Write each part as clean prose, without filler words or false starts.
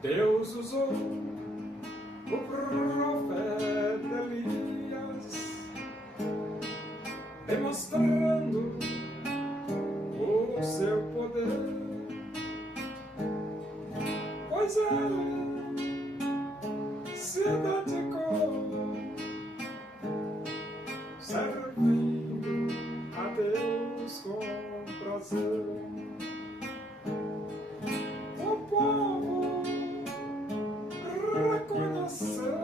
Deus usou o profeta Elias, demonstrando o seu poder, pois ele se dedicou, servindo a Deus com prazer. O povo reconheceu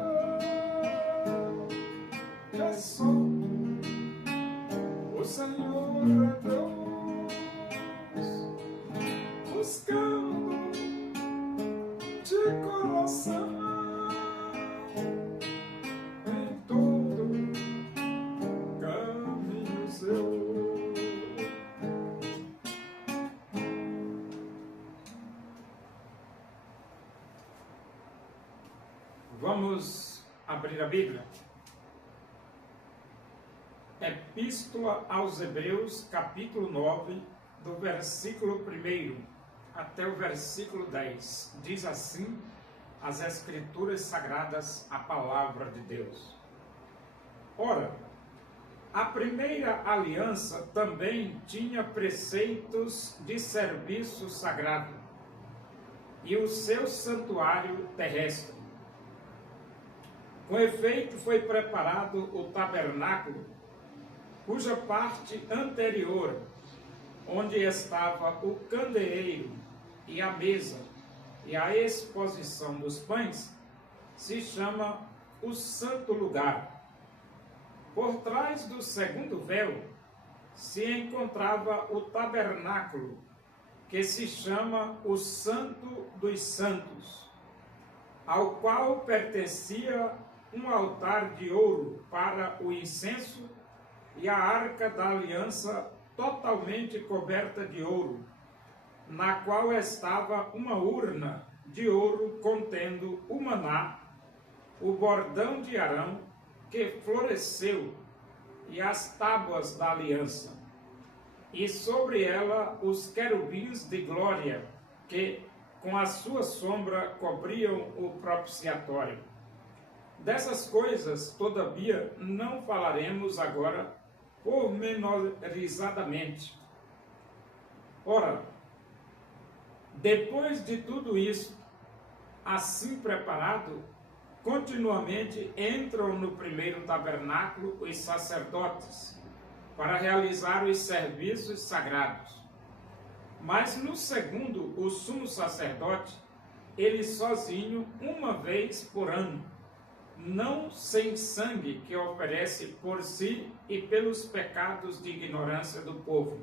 que é só o Senhor é Deus, buscando de coração em todo caminho seu. Vamos abrir a Bíblia. Epístola aos Hebreus, capítulo 9, do versículo 1 até o versículo 10. Diz assim as Escrituras Sagradas, a Palavra de Deus. Ora, a primeira aliança também tinha preceitos de serviço sagrado e o seu santuário terrestre. Com efeito, foi preparado o tabernáculo, cuja parte anterior, onde estava o candeeiro e a mesa e a exposição dos pães, se chama o Santo Lugar. Por trás do segundo véu se encontrava o tabernáculo, que se chama o Santo dos Santos, ao qual pertencia um altar de ouro para o incenso e a arca da aliança totalmente coberta de ouro, na qual estava uma urna de ouro contendo o maná, o bordão de Arão que floresceu e as tábuas da aliança, e sobre ela os querubins de glória que com a sua sombra cobriam o propiciatório. Dessas coisas, todavia, não falaremos agora pormenorizadamente. Ora, depois de tudo isso, assim preparado, continuamente entram no primeiro tabernáculo os sacerdotes, para realizar os serviços sagrados. Mas no segundo, o sumo sacerdote, ele sozinho, uma vez por ano, não sem sangue, que oferece por si e pelos pecados de ignorância do povo,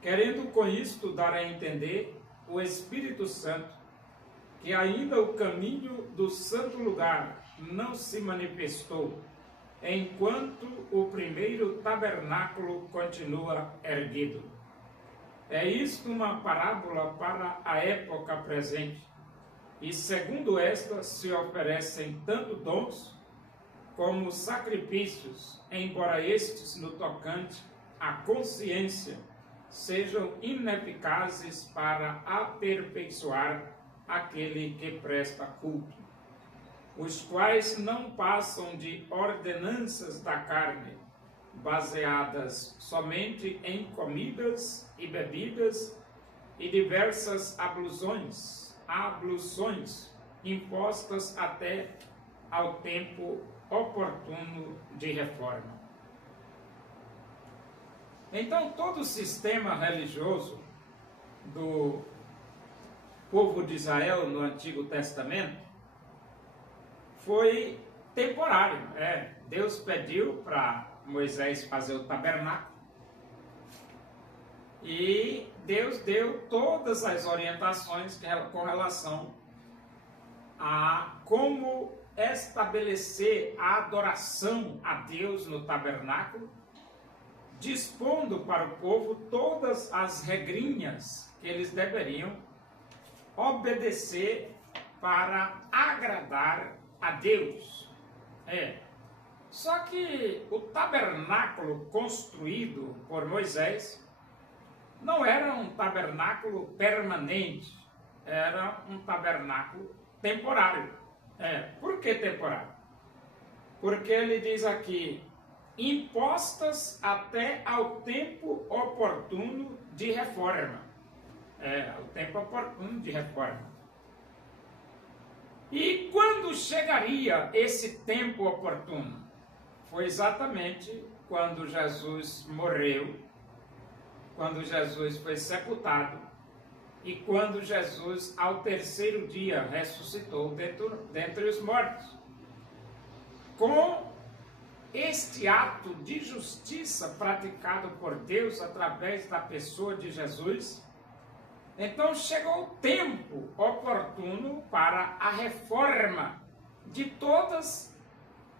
querendo com isto dar a entender o Espírito Santo, que ainda o caminho do santo lugar não se manifestou, enquanto o primeiro tabernáculo continua erguido. É isto uma parábola para a época presente, e segundo esta se oferecem tanto dons como sacrifícios, embora estes, no tocante à consciência, sejam ineficazes para aperfeiçoar aquele que presta culto, os quais não passam de ordenanças da carne, baseadas somente em comidas e bebidas e diversas abluções impostas até ao tempo oportuno de reforma. Então, todo o sistema religioso do povo de Israel no Antigo Testamento foi temporário. Deus pediu para Moisés fazer o tabernáculo e Deus deu todas as orientações com relação a como estabelecer a adoração a Deus no tabernáculo, dispondo para o povo todas as regrinhas que eles deveriam obedecer para agradar a Deus. Só que o tabernáculo construído por Moisés não era um tabernáculo permanente, era um tabernáculo temporário. Por que temporário? Porque ele diz aqui, impostas até ao tempo oportuno de reforma. O tempo oportuno de reforma. E quando chegaria esse tempo oportuno? Foi exatamente quando Jesus morreu, quando Jesus foi sepultado e quando Jesus, ao terceiro dia, ressuscitou dentre os mortos. Com este ato de justiça praticado por Deus através da pessoa de Jesus, então chegou o tempo oportuno para a reforma de todas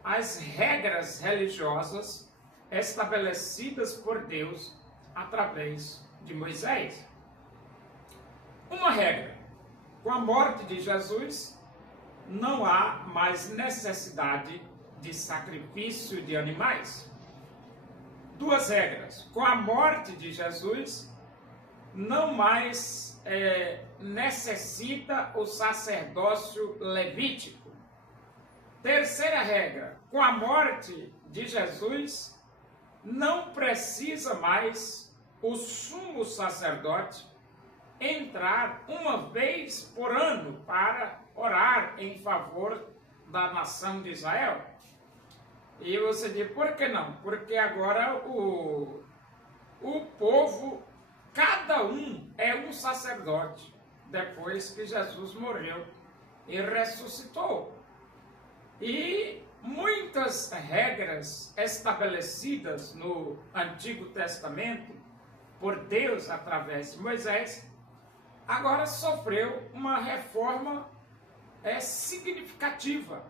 as regras religiosas estabelecidas por Deus através de Moisés. Uma regra: com a morte de Jesus, não há mais necessidade de sacrifício de animais. Duas regras: com a morte de Jesus, não mais necessita o sacerdócio levítico. Terceira regra: com a morte de Jesus, não precisa mais o sumo sacerdote entrar uma vez por ano para orar em favor da nação de Israel. E você diz, por que não? Porque agora o povo, cada um é um sacerdote, depois que Jesus morreu e ressuscitou. E muitas regras estabelecidas no Antigo Testamento por Deus através de Moisés, agora sofreu uma reforma significativa.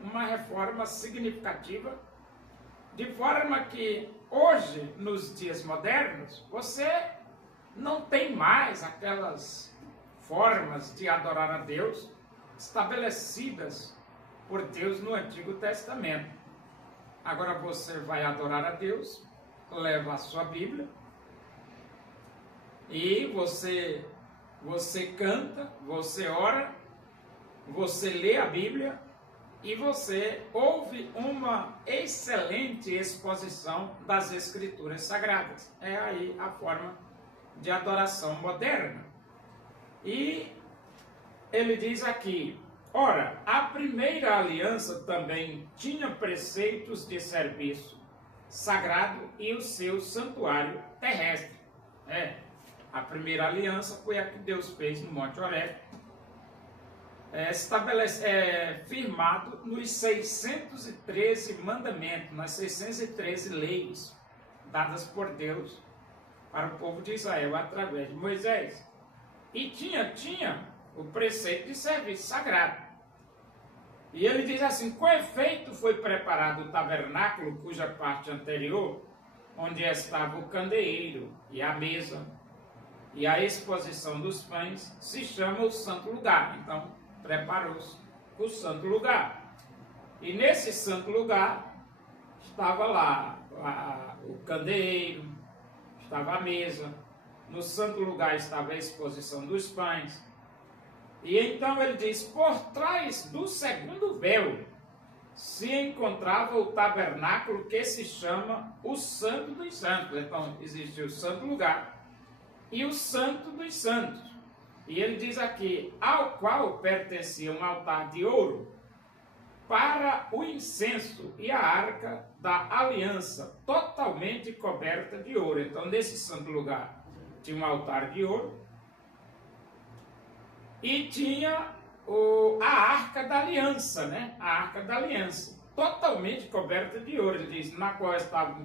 Uma reforma significativa, de forma que hoje, nos dias modernos, você não tem mais aquelas formas de adorar a Deus estabelecidas por Deus no Antigo Testamento. Agora você vai adorar a Deus, leva a sua Bíblia, e você canta, você ora, você lê a Bíblia e você ouve uma excelente exposição das Escrituras Sagradas. É aí a forma de adoração moderna. E ele diz aqui, ora, a primeira aliança também tinha preceitos de serviço sagrado e o seu santuário terrestre. A primeira aliança foi a que Deus fez no Monte Horebe, firmado nos 613 mandamentos, nas 613 leis dadas por Deus para o povo de Israel através de Moisés. E tinha o preceito de serviço sagrado. E ele diz assim, com efeito foi preparado o tabernáculo, cuja parte anterior, onde estava o candeeiro e a mesa, e a exposição dos pães, se chama o santo lugar. Então, preparou-se o santo lugar. E nesse santo lugar, estava lá o candeeiro, estava a mesa, no santo lugar estava a exposição dos pães. E então ele diz, por trás do segundo véu, se encontrava o tabernáculo que se chama o Santo dos Santos. Então, existe o santo lugar e o Santo dos Santos. E ele diz aqui, ao qual pertencia um altar de ouro para o incenso e a arca da aliança, totalmente coberta de ouro. Então, nesse santo lugar, tinha um altar de ouro e tinha a arca da aliança, né? A arca da aliança, totalmente coberta de ouro. Ele diz, na qual estava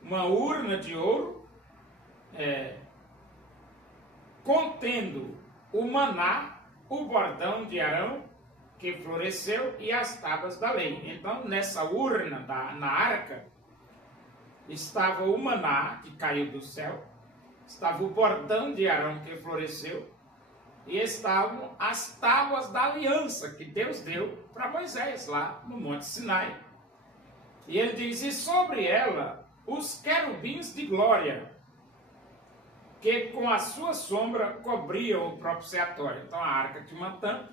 uma urna de ouro, contendo o maná, o bordão de Arão, que floresceu, e as tábuas da lei. Então, nessa urna, na arca, estava o maná, que caiu do céu, estava o bordão de Arão, que floresceu, e estavam as tábuas da aliança que Deus deu para Moisés lá no Monte Sinai. E ele diz, e sobre ela os querubins de glória, que com a sua sombra cobriam o propiciatório. Então a arca tinha uma tampa,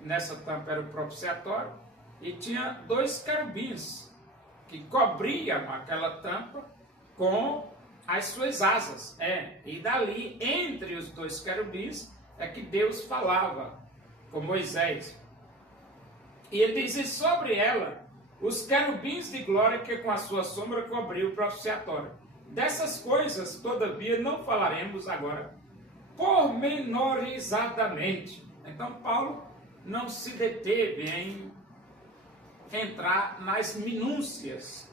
nessa tampa era o propiciatório, e tinha 2 querubins que cobriam aquela tampa com as suas asas. E dali, entre os 2 querubins, é que Deus falava com Moisés. E ele diz, e sobre ela os querubins de glória que com a sua sombra cobriu o propiciatório. Dessas coisas, todavia, não falaremos agora pormenorizadamente. Então, Paulo não se deteve em entrar nas minúcias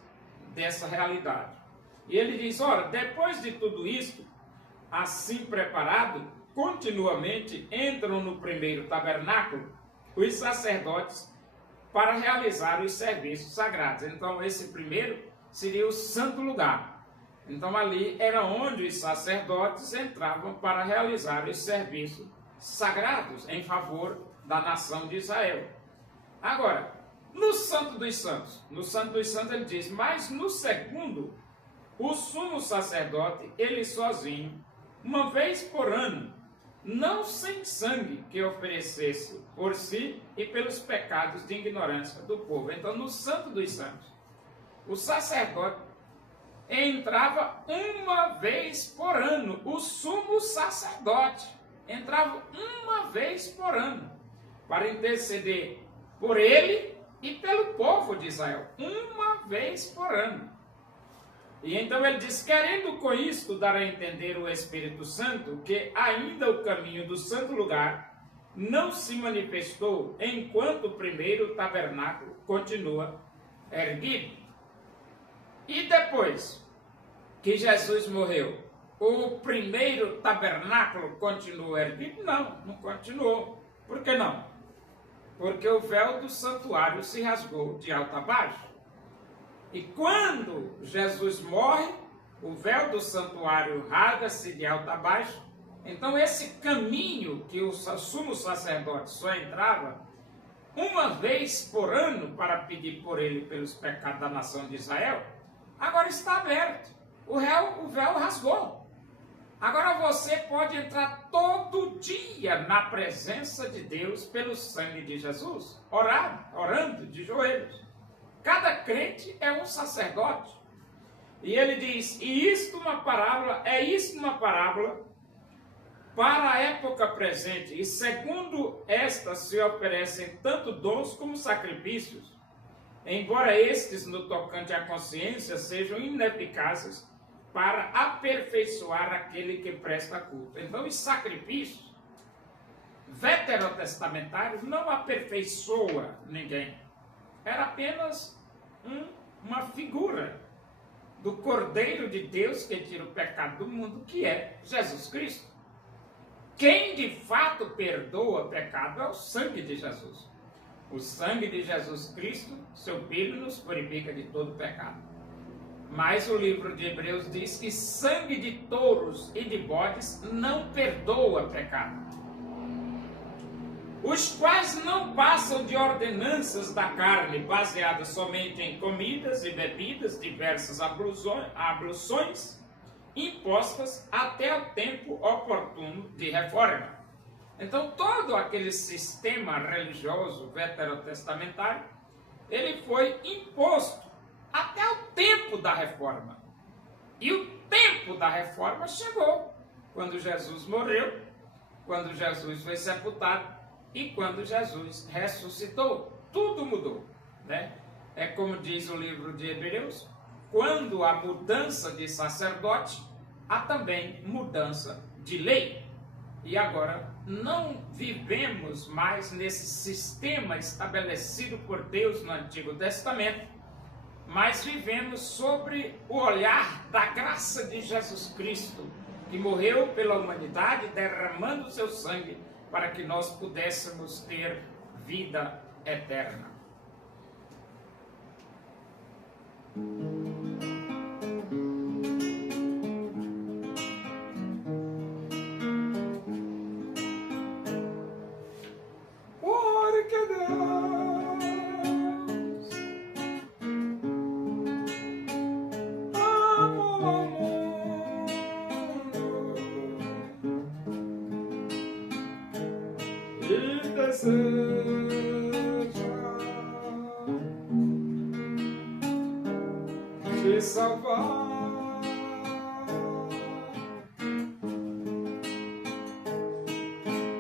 dessa realidade. E ele diz, ora, depois de tudo isto, assim preparado, continuamente entram no primeiro tabernáculo os sacerdotes para realizar os serviços sagrados. Então, esse primeiro seria o santo lugar. Então, ali era onde os sacerdotes entravam para realizar os serviços sagrados em favor da nação de Israel. Agora, no Santo dos Santos, ele diz, mas no segundo, o sumo sacerdote, ele sozinho, uma vez por ano, não sem sangue que oferecesse por si e pelos pecados de ignorância do povo. Então, no Santo dos Santos, o sacerdote entrava uma vez por ano, o sumo sacerdote entrava uma vez por ano, para interceder por ele e pelo povo de Israel, uma vez por ano. E então ele diz, querendo com isto dar a entender o Espírito Santo, que ainda o caminho do santo lugar não se manifestou, enquanto o primeiro tabernáculo continua erguido. E depois que Jesus morreu, o primeiro tabernáculo continuou erguido? Não, não continuou. Por que não? Porque o véu do santuário se rasgou de alto a baixo. E quando Jesus morre, o véu do santuário rasga-se de alto a baixo. Então esse caminho que o sumo sacerdote só entrava uma vez por ano para pedir por ele pelos pecados da nação de Israel, agora está aberto. O véu rasgou. Agora você pode entrar todo dia na presença de Deus pelo sangue de Jesus, orando de joelhos. Cada crente é um sacerdote. E ele diz, isso uma parábola para a época presente, e segundo esta se oferecem tanto dons como sacrifícios, embora estes, no tocante à consciência, sejam ineficazes para aperfeiçoar aquele que presta culto. Então, os sacrifícios veterotestamentários não aperfeiçoa ninguém. Era apenas uma figura do Cordeiro de Deus que tira o pecado do mundo, que é Jesus Cristo. Quem de fato perdoa o pecado é o sangue de Jesus. O sangue de Jesus Cristo, seu Filho, nos purifica de todo pecado. Mas o livro de Hebreus diz que sangue de touros e de bodes não perdoa pecado, os quais não passam de ordenanças da carne, baseadas somente em comidas e bebidas, diversas abluções impostas até o tempo oportuno de reforma. Então, todo aquele sistema religioso veterotestamentário, ele foi imposto até o tempo da reforma. E o tempo da reforma chegou quando Jesus morreu, quando Jesus foi sepultado e quando Jesus ressuscitou. Tudo mudou, né? É como diz o livro de Hebreus, quando há mudança de sacerdote, há também mudança de lei. E agora não vivemos mais nesse sistema estabelecido por Deus no Antigo Testamento, mas vivemos sobre o olhar da graça de Jesus Cristo, que morreu pela humanidade, derramando o seu sangue para que nós pudéssemos ter vida eterna. te salvar.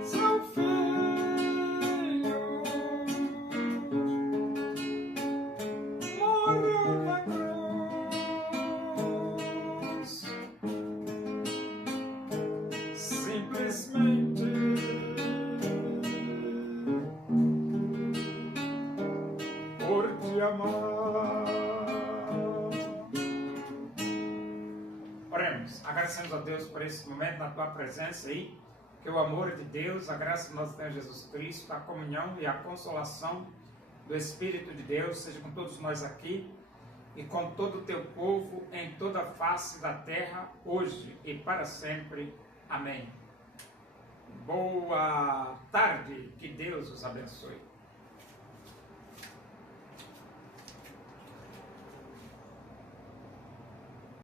Seu filho morreu na cruz, simplesmente por te amar. Oremos, agradecemos a Deus por esse momento na tua presença aí, que o amor de Deus, a graça do nosso Senhor Jesus Cristo, a comunhão e a consolação do Espírito de Deus seja com todos nós aqui e com todo o teu povo em toda a face da terra, hoje e para sempre. Amém. Boa tarde, que Deus os abençoe.